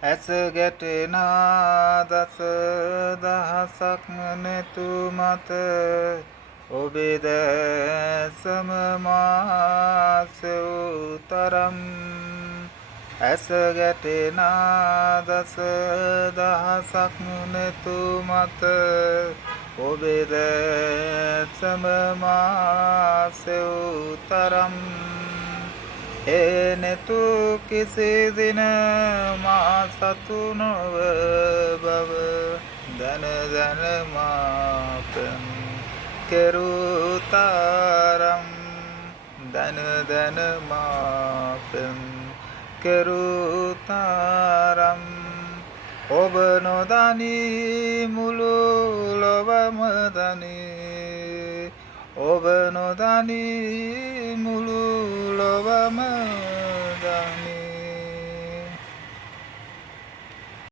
ඇස ගැටෙනා දස දහසක් නැතු මත ඔබේ දැසම මාසෙව් තරම් ඇස ගැටෙනා දස දහසක් නැතු මත ඔබේ දැසම මාසෙව් තරම් එනෙතු කිසි දින මා සතු නොව බව දන දන මා පෙම් කෙරුතරම් දන දන මා පෙම් කෙරුතරම් ඔබ නොදනී මුළු ලොවම දනී ඔබ නොදනී මුළු ලොවම දනී